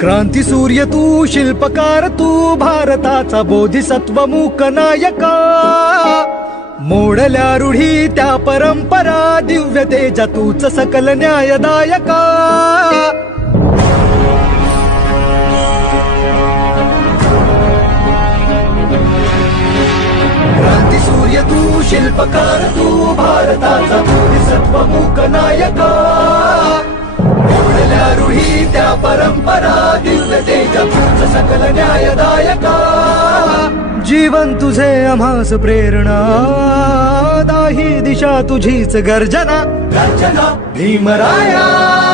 क्रांती सूर्य तू, शिल्पकार तू, भारताचा बोधिसत्व मूक नायका. मोडल्या रूढी त्या परंपरा, दिव्य तेजा तूच सकल न्यायदायका. क्रांती सूर्य तू, शिल्पकार तू, भारताचा बोधिसत्व मूक नायका. मोडल्या रूढी त्या परंपरा, दिव्य तेजा तूच सकल न्यायदायका. जीवन तुझे आम्हास प्रेरणा, दाही दिशा तुझीच गर्जना. गर्जना भीमराया.